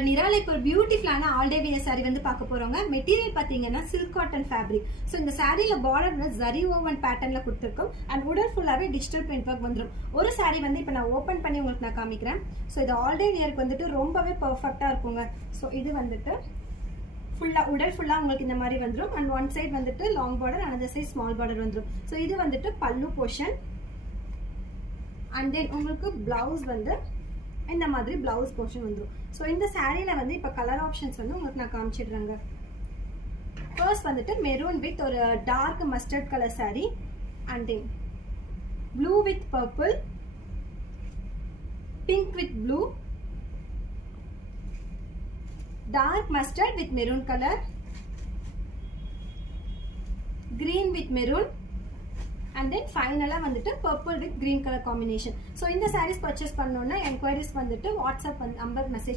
நம்ம நிரால இப்போ ஒரு பியூட்டிஃபுல்லான ஆல் டே வியர் சாரி வந்து பார்க்க போறோங்க. மெட்டீரியல் பாத்தீங்கன்னா சில்க் காட்டன் ஃபேப்ரிக். ஸோ இந்த சாரியில பார்டர்ல ஜரி ஓவன் பேட்டர்ன்ல கொடுத்துருக்கோம். அண்ட் உடல் ஃபுல்லாவே டிஜிட்டல் பிரிண்ட் ஒர்க் வந்துடும். ஒரு சாரி வந்து இப்போ நான் ஓப்பன் பண்ணி உங்களுக்கு நான் காமிக்கிறேன். ஸோ இது ஆல் டே வியருக்கு வந்துட்டு ரொம்பவே பர்ஃபெக்டா இருக்குங்க. ஸோ இது வந்துட்டு ஃபுல்லா உடல் ஃபுல்லா உங்களுக்கு இந்த மாதிரி வந்துடும். அண்ட் ஒன் சைட் வந்துட்டு long border, another side small border வந்துடும். ஸோ இது வந்துட்டு பல்லு போர்ஷன். அண்ட் தென் உங்களுக்கு பிளவுஸ் வந்து இந்த மாதிரி பிளவுஸ் போர்ஷன் வந்துடும். ஸோ இந்த சாரியில வந்து இப்போ கலர் ஆப்ஷன்ஸ் வந்து உங்களுக்கு நான் காமிச்சிடுறேங்க. ஃபர்ஸ்ட் வந்துட்டு மெரூன் வித் ஒரு dark mustard colour sari, and then blue with purple, pink with blue, dark mustard with maroon color, green with maroon, and then finally வந்துட்டு purple with green color combination. So இந்த sarees purchase பண்ணனும்னா enquiries வந்துட்டு WhatsApp number message